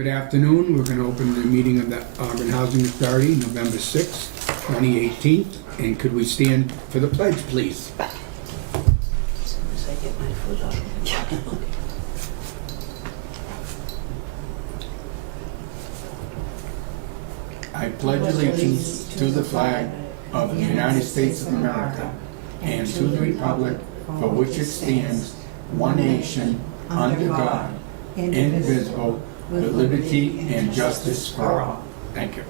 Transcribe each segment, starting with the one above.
Good afternoon. We're going to open the meeting of the Auburn Housing Authority, November 6th, 2018. And could we stand for the pledge, please? As soon as I get my foot off. I pledge allegiance to the flag of the United States of America and to the republic for which it stands, one nation, under God, indivisible, with liberty and justice for all. Thank you.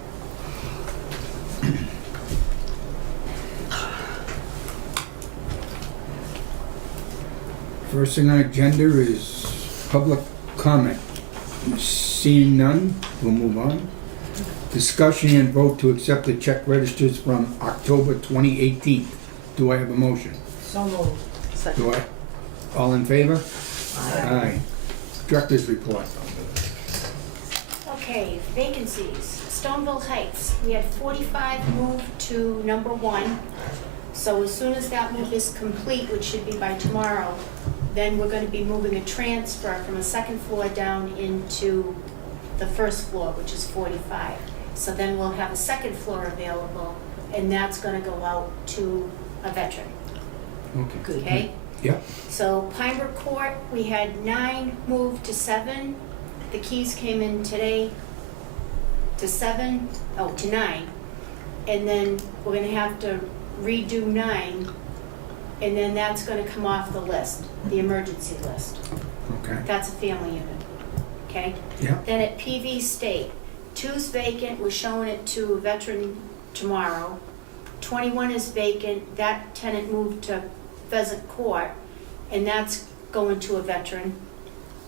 First thing on the agenda is public comment. Seeing none, we'll move on. Discussion and vote to accept the check registers from October 2018. Do I have a motion? So moved. Second. Do I? All in favor? Aye. Director's report. Okay, vacancies. Stoneville Heights, we had 45 moved to number 1. So as soon as that move is complete, which should be by tomorrow, then we're going to be moving a transfer from a second floor down into the first floor, which is 45. So then we'll have a second floor available, and that's going to go out to a veteran. Okay. Okay? Yep. So Pinebrook Court, we had 9 moved to 7. The keys came in today to 9. And then we're gonna have to redo 9, and then that's gonna come off the list, the emergency list. Okay. That's a family unit, okay? Yeah. Then at PV State, 2's vacant, we're showing it to a veteran tomorrow. 21 is vacant, that tenant moved to Pheasant Court, and that's going to a veteran.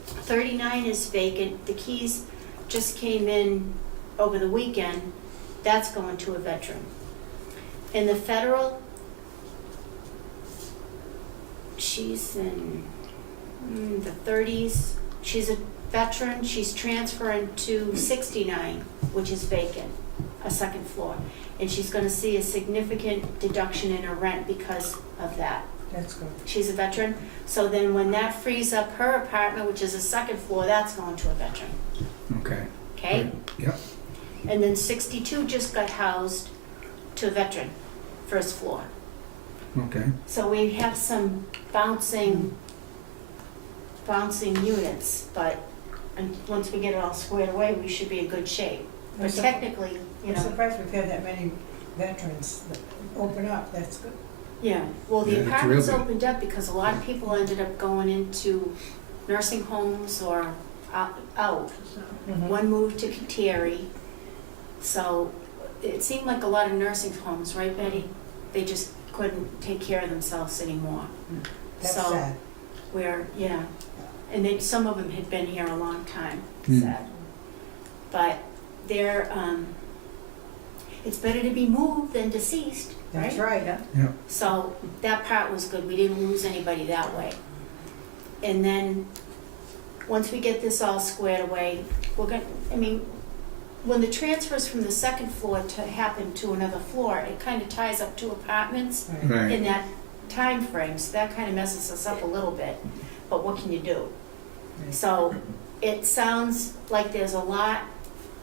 39 is vacant, the keys just came in over the weekend, that's going to a veteran. In the federal, she's in the 30s, she's a veteran, she's transferring to 69, which is vacant, a second floor. And she's gonna see a significant deduction in her rent because of that. That's good. She's a veteran, so then when that frees up her apartment, which is a second floor, that's going to a veteran, Okay. okay? Yep. And then 62 just got housed to a veteran, first floor. Okay. So we have some bouncing units, but once we get it all squared away, we should be in good shape. But technically, I'm surprised we've had that many veterans that open up, that's good. yeah, well, the Yeah, it's apartments real good. opened up because a lot of people ended up going into nursing homes or out. One moved to Kateri, so it seemed like a lot of nursing homes, right, Betty? They just couldn't take care of themselves anymore. That's So sad. yeah, and then some of them had been here a long time, Hmm. sad. But they're, it's better to be moved than deceased, right? That's right, huh? Yeah. So that part was good, we didn't lose anybody that way. And then, once we get this all squared away, when the transfers from the second floor to happen to another floor, it kind of ties up 2 apartments Right. in that time frame, so that kind of messes us up a little bit, but what can you do? Right. So, it sounds like there's a lot,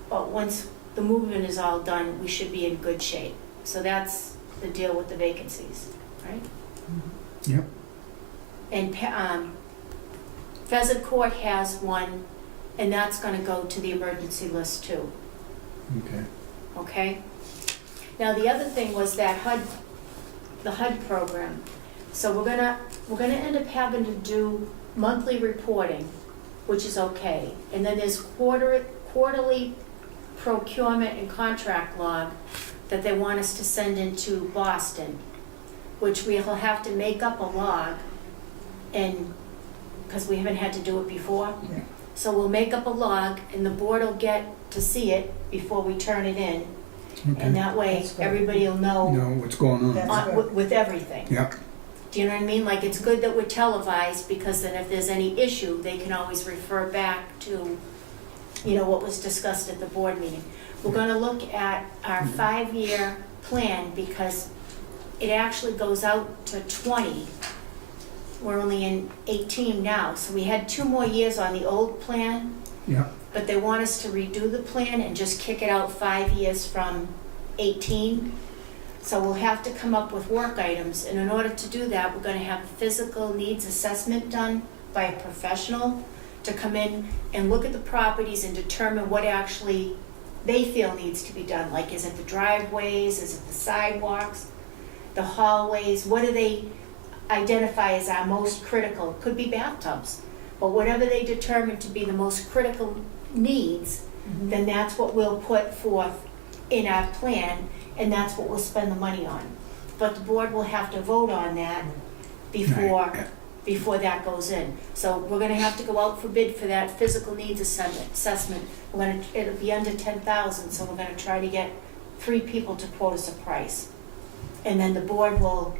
but once the movement is all done, we should be in good shape. So that's the deal with the vacancies, right? Yep. And Pheasant Court has 1, and that's gonna go to the emergency list too, Okay. okay? Now, the other thing was that the HUD program. So we're gonna end up having to do monthly reporting, which is okay. And then there's quarterly procurement and contract log that they want us to send into Boston, which we'll have to make up a log, and, because we haven't had to do it before. Yeah. So we'll make up a log, and the board will get to see it before we turn it in, and Okay. that way, That's good. everybody will know Know what's going on. That's good. with everything. Yep. Do you know what I mean? Like, it's good that we're televised, because then if there's any issue, they can always refer back to, what was discussed at the board meeting. We're gonna look at our 5-year plan, because it actually goes out to 20. We're only in 18 now, so we had 2 more years on the old plan. Yeah. but they want us to redo the plan and just kick it out 5 years from 18. So we'll have to come up with work items, and in order to do that, we're gonna have a physical needs assessment done by a professional to come in and look at the properties and determine what actually they feel needs to be done. Like, is it the driveways, is it the sidewalks, the hallways? What do they identify as our most critical? Could be bathtubs, but whatever they determine to be the most critical needs, then that's what we'll put forth in our plan, and that's what we'll spend the money on. But the board will have to vote on that before that goes in. So we're gonna have to go out for bid for that physical needs assessment. It'll be under 10,000, so we're gonna try to get 3 people to quote us a price. And then the board will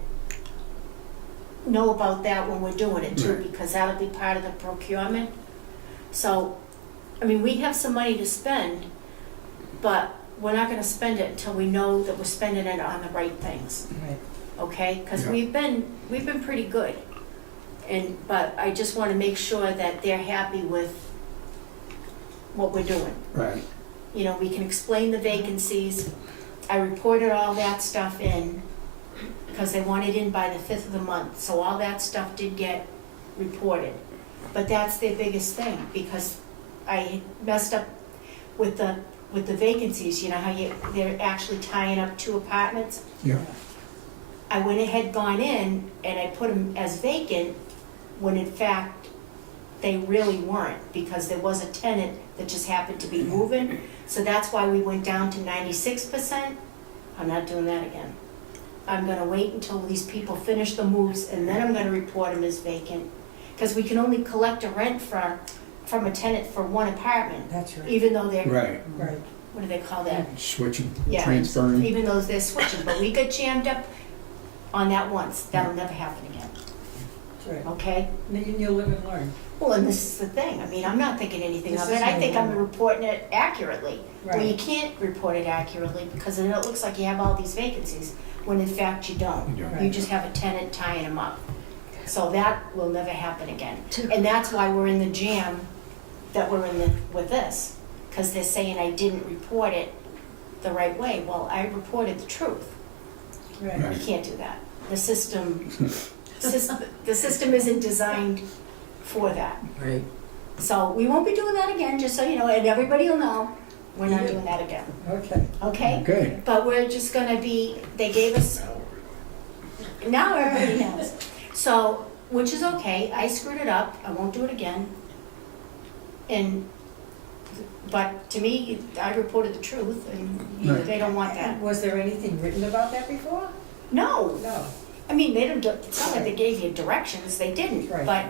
know about that when we're doing it too, Right. because that'll be part of the procurement. So, I mean, we have some money to spend, but we're not gonna spend it until we know that we're spending it on the right things, Right. okay? Cause Yeah. we've been pretty good. But I just wanna make sure that they're happy with what we're doing. Right. You know, we can explain the vacancies. I reported all that stuff in, because they want it in by the 5th of the month, so all that stuff did get reported. But that's their biggest thing, because I messed up with the vacancies, you know how they're actually tying up 2 apartments? Yeah. I went ahead, gone in, and I put them as vacant, when in fact, they really weren't, because there was a tenant that just happened to be moving. So that's why we went down to 96%. I'm not doing that again. I'm gonna wait until these people finish the moves, and then I'm gonna report them as vacant. Because we can only collect a rent from a tenant for 1 apartment, That's right. even though they're, Right. Right. what do they call that? Switching, Yeah, transferring. even though they're switching, but we got jammed up on that once. That'll never happen again, That's right. okay? Then you'll live and learn. Well, and this is the thing, I mean, I'm not thinking anything This of it, is I no think I'm wonder. reporting it accurately. Well, you Right. can't report it accurately, because then it looks like you have all these vacancies, when in fact you don't. You don't. You Right. just have a tenant tying them up. So that will never happen again. And that's why we're in the jam that we're in with this, because they're saying I didn't report it the right way. Well, I reported the truth. Right. Right. You can't do that. The system isn't designed for that. Right. So we won't be doing that again, just so you know, and everybody will know, we're not doing that again, Okay. okay? Okay. But we're just gonna be, they gave us, now everybody knows. So, which is okay, I screwed it up, I won't do it again. But to me, I reported the truth, and Right. they don't want that. And was there anything written about that before? No, No. I mean, they don't, it's not like they gave you directions, they didn't, Right. but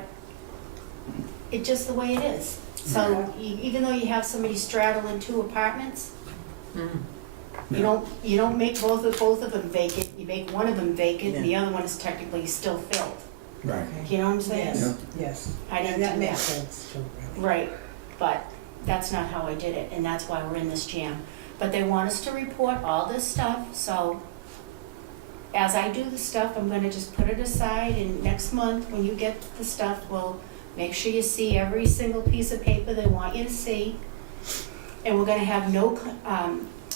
it's just the way it is. So even though you have somebody straddling 2 apartments, you don't make both of them vacant, you make one of them vacant, and the other one is technically still filled. Right. You know what I'm saying? Yes, yes. I didn't And that do makes that. sense too, really. Right, but that's not how I did it, and that's why we're in this jam. But they want us to report all this stuff, so as I do the stuff, I'm gonna just put it aside, and next month, when you get the stuff, we'll make sure you see every single piece of paper they want you to see. And we're gonna have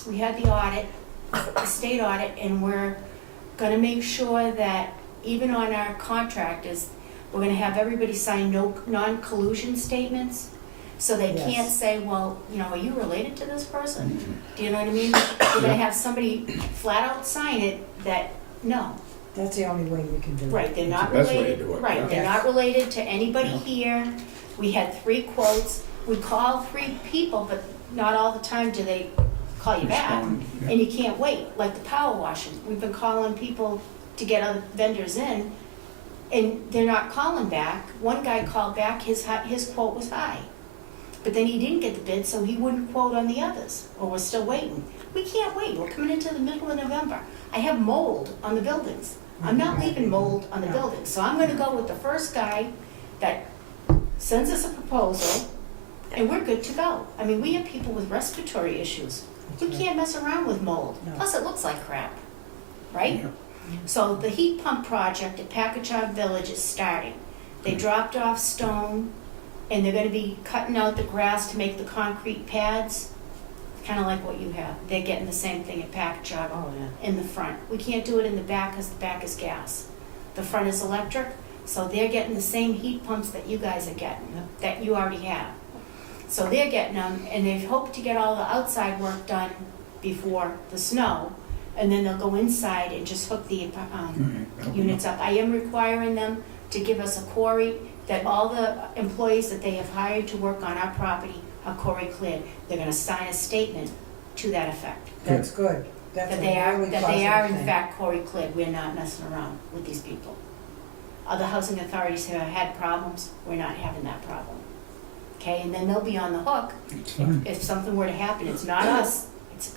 we had the audit, the state audit, and we're gonna make sure that even on our contractors, we're gonna have everybody sign no non-collusion statements. So they Yes. can't say, well, you know, are you related to this person? Do you know what I mean? We're gonna have somebody flat out sign it that, no, That's the only way we can do it. right, they're not the best way to related, do it, right, yeah. they're not related to anybody here. We had 3 quotes, we called 3 people, but not all the time do they call you back. Respond, yeah. And you can't wait, like the power washing, we've been calling people to get other vendors in, and they're not calling back. One guy called back, his quote was high, but then he didn't get the bid, so he wouldn't quote on the others, or we're still waiting. We can't wait, we're coming into the middle of November. I have mold on the buildings. I'm not leaving mold on the No. buildings, so I'm gonna go with the first guy that sends us a proposal, and we're good to go. I mean, we have people with respiratory issues. We That's right. can't mess around with mold, No. plus it looks like crap, right? Yeah. So the heat pump project at Packagug Village is starting. They dropped off stone and they're gonna be cutting out the grass to make the concrete pads, kinda like what you have. They're getting the same thing at Pack Jog Oh, yeah. in the front. We can't do it in the back because the back is gas. The front is electric, so they're getting the same heat pumps that you guys are getting, that you already have. So they're getting them, and they hope to get all the outside work done before the snow, and then they'll go inside and just hook the units up. I am requiring them to give us a quarry, that all the employees that they have hired to work on our property are quarry cleared. They're gonna sign a statement to that effect, That's good. That's that a they are, really that they are in positive thing. fact quarry cleared. We're not messing around with these people. Other housing authorities have had problems, we're not having that problem. Okay, and then they'll be on the hook. It's fine. If something were to happen, it's not us,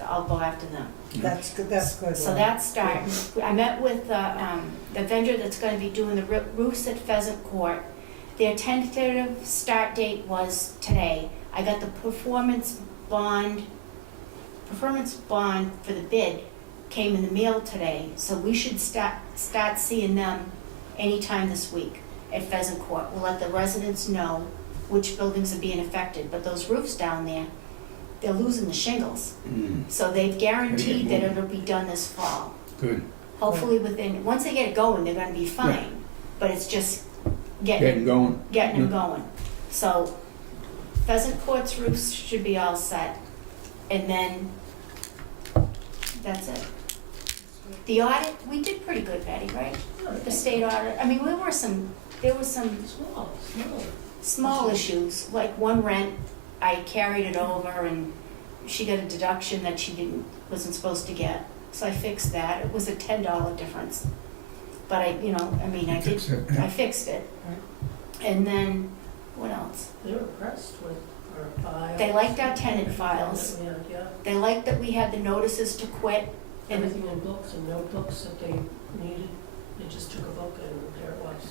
I'll go after them. That's good, that's good. So that's starting. I met with the vendor that's gonna be doing the roofs at Pheasant Court. Their tentative start date was today. I got the performance bond for the bid came in the mail today, so we should start seeing them anytime this week at Pheasant Court. We'll let the residents know which buildings are being affected, but those roofs down there, they're losing the shingles. So they've guaranteed that it'll be done this fall. Good. Hopefully once they get it going, they're gonna be fine, but it's just Getting going. getting them going. So Pheasant Court's roofs should be all set, and then that's it. The audit, we did pretty good, Betty, right? The state audit, I mean, there were some small issues, like one rent, I carried it over and she got a deduction that she wasn't supposed to get, so I fixed that. It was a $10 difference. But I Fix it, yeah. I fixed it. And then, what else? They were impressed with our files. They liked our tenant files. Yeah, They liked that we had the notices to quit. And everything in books and notebooks that they needed, they just took a book and there it was.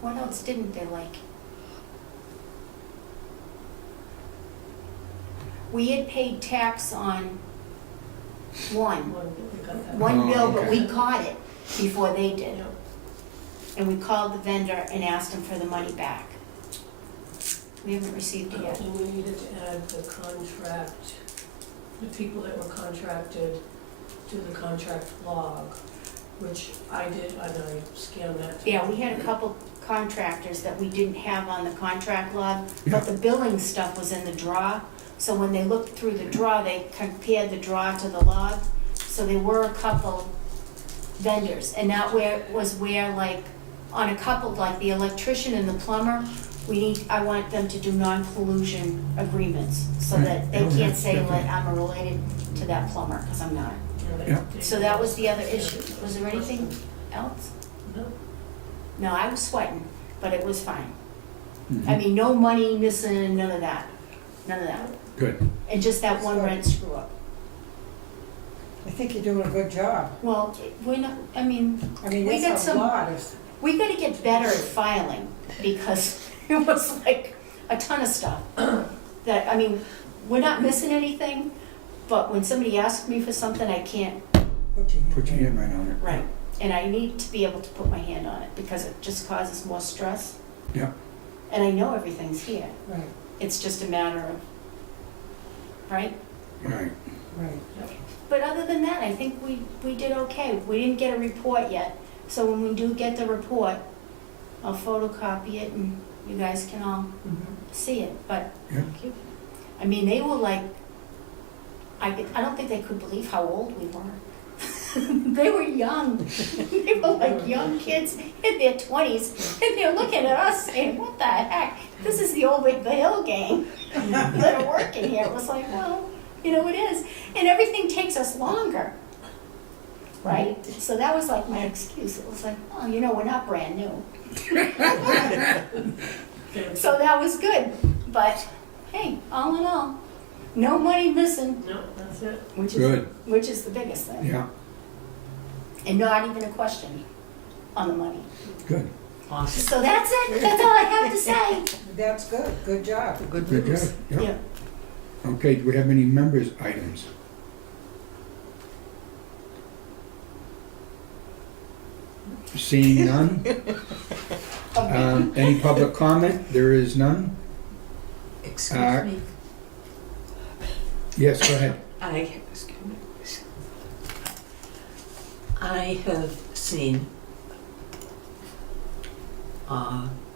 what else didn't they like? We had paid tax on one We got that. bill, but okay. we caught it before they did. Yeah. And we called the vendor and asked him for the money back. We haven't received it yet. And we needed to add the contract, the people that were contracted to the contract log, which I did, and I scanned that. Yeah, we had a couple contractors that we didn't have on the contract log, Yeah. but the billing stuff was in the draw. So when they looked through the draw, they compared the draw to the log. So there were a couple vendors, and that was where like, on a couple, like the electrician and the plumber, I want them to do non-collusion agreements, so that they Right. can't say Yeah. like, I'm related to that plumber, because I'm not. So that was the other issue. Was there anything else? No. No, I was sweating, but it was fine. Mhm. I mean, no money missing, none of that, Good. and just that one rent screw up. I think you're doing a good job. Well, we're not, I mean, I mean, We got that's a some- lot of, we gotta get better at filing, because it was like a ton of stuff. That, I mean, we're not missing anything, but when somebody asks me for something, I can't, Put your hand right on it. right. And I need to be able to put my hand on it, because it just causes more stress. Yeah. And I know everything's here, Right, it's just a matter of, right? Right. right. But other than that, I think we did okay. We didn't get a report yet, so when we do get the report, I'll photocopy it and you guys can all see it, but Yeah. I mean, they were like, I don't think they could believe how old we were. They were young. They were like young kids in their 20s, and they're looking at us saying, what the heck? This is the old the Hill gang that are working here. It was like, well, it is. And everything takes us longer, right? So that was like my excuse. It was like, oh, we're not brand new. So that was good. But hey, all in all, no money missing, No, that's it. Good. which is the biggest thing. Yeah. And not even a question on the money. Good. Awesome. So that's it. That's all I have to say. That's good, good job. Good Good news. job. Yeah. Yeah. Okay, do we have any members' items? Seeing none. Any public comment? There is none. Excuse me, Yes, go ahead. I have seen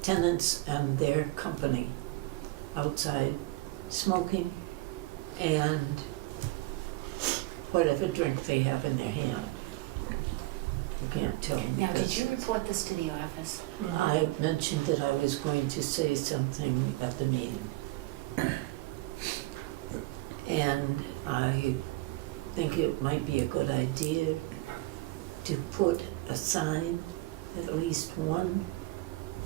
tenants and their company outside smoking and whatever drink they have in their hand. You can't tell me. Now, did because you report this to the office? I mentioned that I was going to say something at the meeting. And I think it might be a good idea to put a sign, at least one,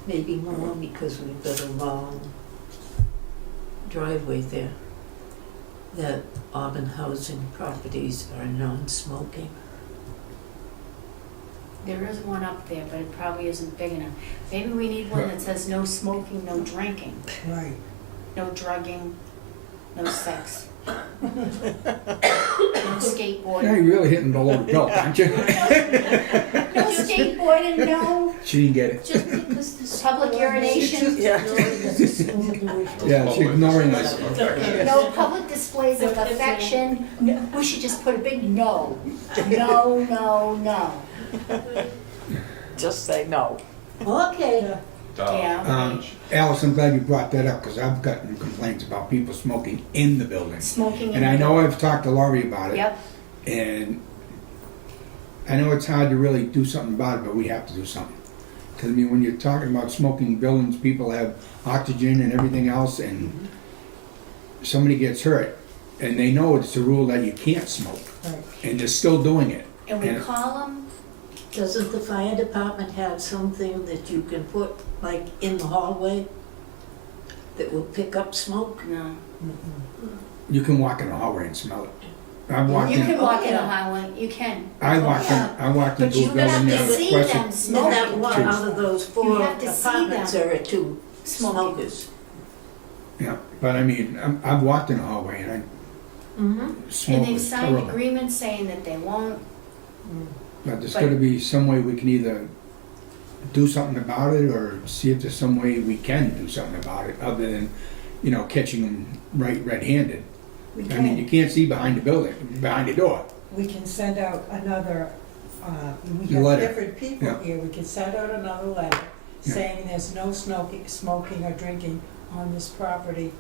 maybe more, because we've got a long driveway there, that Auburn housing properties are non-smoking. There is one up there, but it probably isn't big enough. Maybe we need one that says no smoking, no drinking, Right. no drugging, no sex. No Now skateboarding. you're really hitting below the belt, aren't you? No skateboarding, no. She didn't get it. Just because this public urination, Yeah, she's ignoring us. no public displays of affection. No, we should just put a big no. No, no, no. Just say no. Okay. Yeah. Alice, I'm glad you brought that up, because I've gotten complaints about people smoking in the building. Smoking in And the I know building. I've talked to Laurie about it. Yep, And I know it's hard to really do something about it, but we have to do something. Because, I mean, when you're talking about smoking buildings, people have oxygen and everything else, and somebody gets hurt, and they know it's a rule that you can't smoke, Right. and they're still doing it. and we And- call them, Doesn't the fire department have something that you can put, like, in the hallway that will pick up smoke? no. You can walk in the hallway and smell it. I've walked You can in, walk in a highway, you can. I walked But into a you building have there to see requested. them That smoking. one out of those You four have to see apartments them are two smoking. smokers. Yeah, but I mean, I've walked in a hallway and Mm-hmm. And smoke they've was signed terrible. agreements saying that they won't. But there's but- gotta be some way we can either do something about it, or see if there's some way we can do something about it, other than, you know, catching them red-handed. We I mean, you can't see behind the building, behind the door. We can send out another, we Letter. have different people Yeah. here, we can send out another letter Yeah. saying there's no smoking or drinking on this property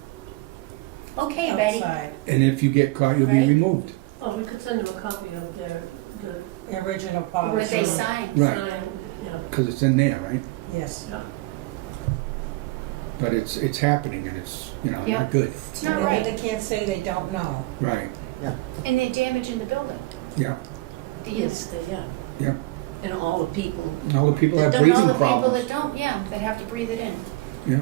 Okay, Betty. outside. And if you get caught, you'll be Right. removed. Oh, we could send them a copy of their, the Original What policy. they sign. Right. sign, yeah. Because it's in there, right? Yes. But it's happening, and it's, you know, Yeah. not good. It's not And right. They can't say they don't know. Right, And they're damaging the building. yeah. The Yes, they are. Yeah. And all the people, And all the people have That And all breathing the people problems. that don't, yeah, that have to breathe it in. Yeah,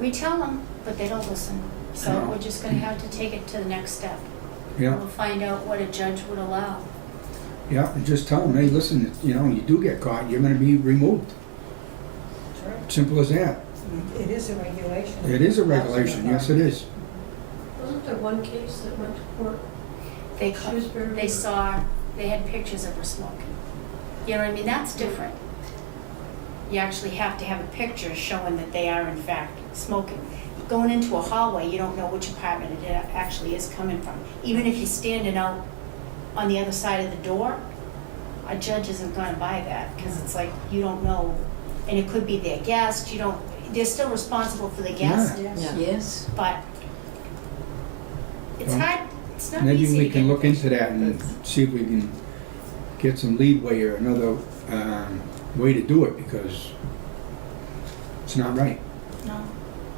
We tell them, but they don't listen. So No. we're just gonna have to take it to the next step. yeah, We'll find out what a judge would allow. yeah, and just tell them, hey, listen, you know, you do get caught, you're gonna be removed. That's right. Simple as that. It is a regulation. It is a regulation, yes, it is. Wasn't there one case that went to court? They, Shrewsbury? they saw, they had pictures of her smoking. You know what I mean? That's different. You actually have to have a picture showing that they are in fact smoking. Going into a hallway, you don't know which apartment it actually is coming from. Even if you're standing out on the other side of the door, a judge isn't gonna buy that, because it's like, you don't know, and it could be their guest, you don't, they're still responsible for the guest, Yes. yes. but it's Well, hard, it's not Maybe easy we to can get look into that and see if we can get some leadway or another way to do it, because it's not right. No,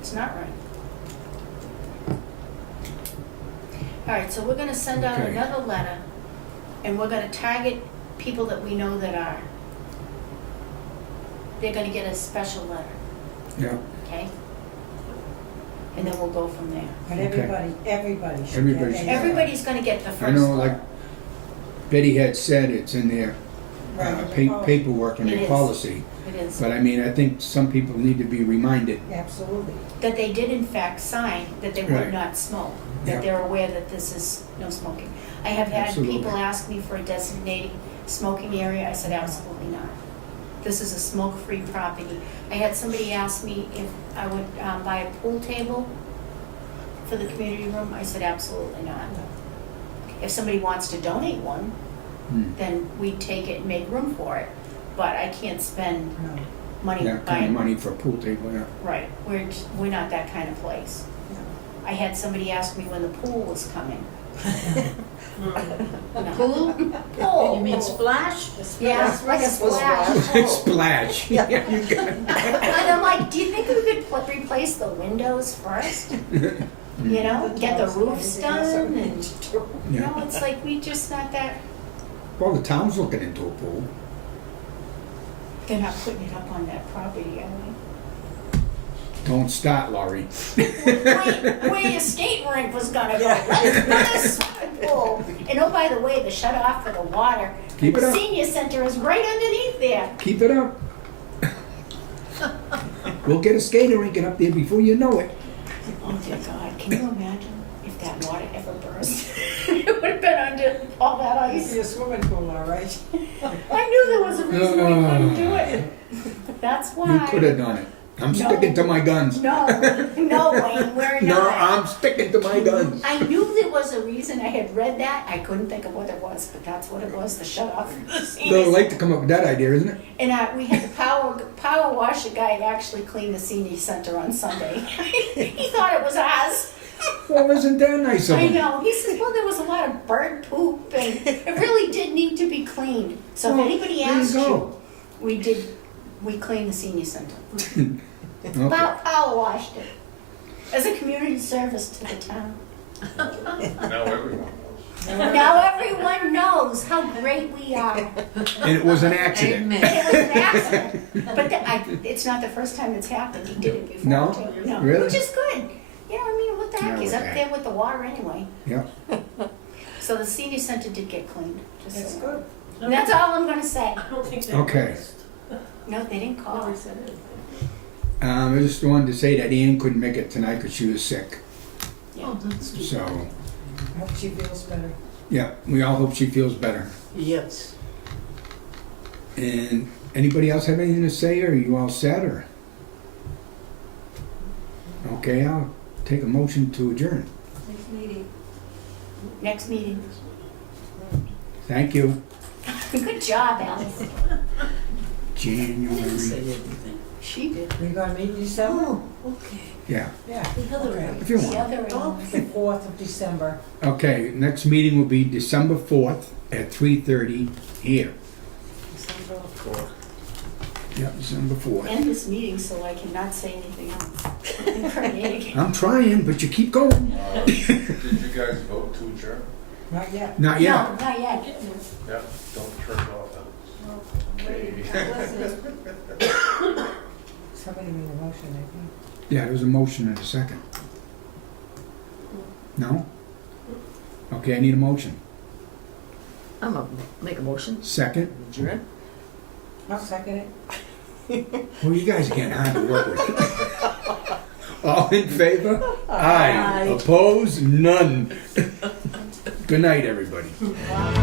it's not right. All right, so we're gonna send out Okay. another letter, and we're gonna target people that we know that are, they're gonna get a special letter, Yeah, okay? And then we'll go from there. But Okay. everybody should Everybody get should. a- Everybody's gonna get the first I know, one. like Betty had said, it's in their Right, in the policy. paperwork and It their is. policy. It is, But I mean, I think some people need to be reminded. Absolutely. that they did in fact sign that they would Right. not smoke, Yeah. that they're aware that this is no smoking. I have had Absolutely. people ask me for a designated smoking area, I said absolutely not. This is a smoke-free property. I had somebody ask me if I would buy a pool table for the community room? I said, absolutely not. If somebody wants to donate one, then we take it and make room for it. But I can't spend No. money That kind of buying, money for a pool table, yeah. right, we're not that kind of place. I had somebody ask me when the pool was coming. No. Pool? Pool. You mean splash? Yeah, like a splash. Splash. Yeah, you got it. And I'm like, do you think we could replace the windows first? You know, get the roofs done and, you know, it's like we just not that, Well, the town's looking into a pool. they're not putting it up on that property, are Don't start, Laurie. we? Where your skating rink was gonna go, let's put a swimming pool. And oh, by the way, the shut off for the water, Keep it the up. senior center is right underneath there. Keep it up. We'll get a skating rink up there before you know it. Oh dear God, can you imagine if that water ever burst? It would have been under all that It's ice. a swimming pool, all right. I knew there was a reason we couldn't do it. That's why. You could have done it. I'm No. sticking to my guns. No, no, Wayne, we're No, not. I'm sticking to my guns. I knew there was a reason. I had read that. I couldn't think of what it was, but that's what it was, the shut off. They're late to come up with that idea, isn't it? And we had the power washer guy actually clean the senior center on Sunday. He thought it was ours. Well, isn't that nice of I them? know. He says, well, there was a lot of bird poop and it really did need to be cleaned. So Well, if anybody there you asked go. you, we cleaned the senior center. Okay. Power washed it. As a community service to the town. Now everyone knows. Now everyone knows how great we are. And it was an accident. And it was an accident. But it's not the first time it's happened. He did it before No? too. No, Really? which is good. You know, I mean, what the heck? Yeah, He's up okay. there with the water anyway. Yeah. So the senior center did get cleaned. Just That's so- good. And that's all I'm gonna say. I don't think they Okay. noticed. No, they didn't call. Nobody said anything. I just wanted to say that Ann couldn't make it tonight because she was sick. Oh, that's good. So, I hope she feels better. yeah, we all hope she feels better. Yes. And anybody else have anything to say, or are you all set, or? Okay, I'll take a motion to adjourn. Next meeting. Thank you. Good job, Alice. I didn't say January, anything. She did. We're gonna meet in December? Oh, okay. yeah, Yeah. The other Okay. one. if you The want. other Oh. one. The 4th of December. Okay, next meeting will be December 4th at 3:30 here. December 4th. Yeah, December 4th. End this meeting so I cannot say anything else. Incriminating. I'm trying, but you keep going. Did you guys vote to adjourn? Not yet. Not yet. No, not yet. Yeah, don't turn it off then. Okay. Somebody made a motion, I think. Yeah, there was a motion and a second. No? Okay, I need a motion. I'm gonna make a motion. Second? Adjourn. I'll second it. Well, you guys are getting hard to work with. All in favor? Aye. Aye. Opposed? None. Good night, everybody. Wow.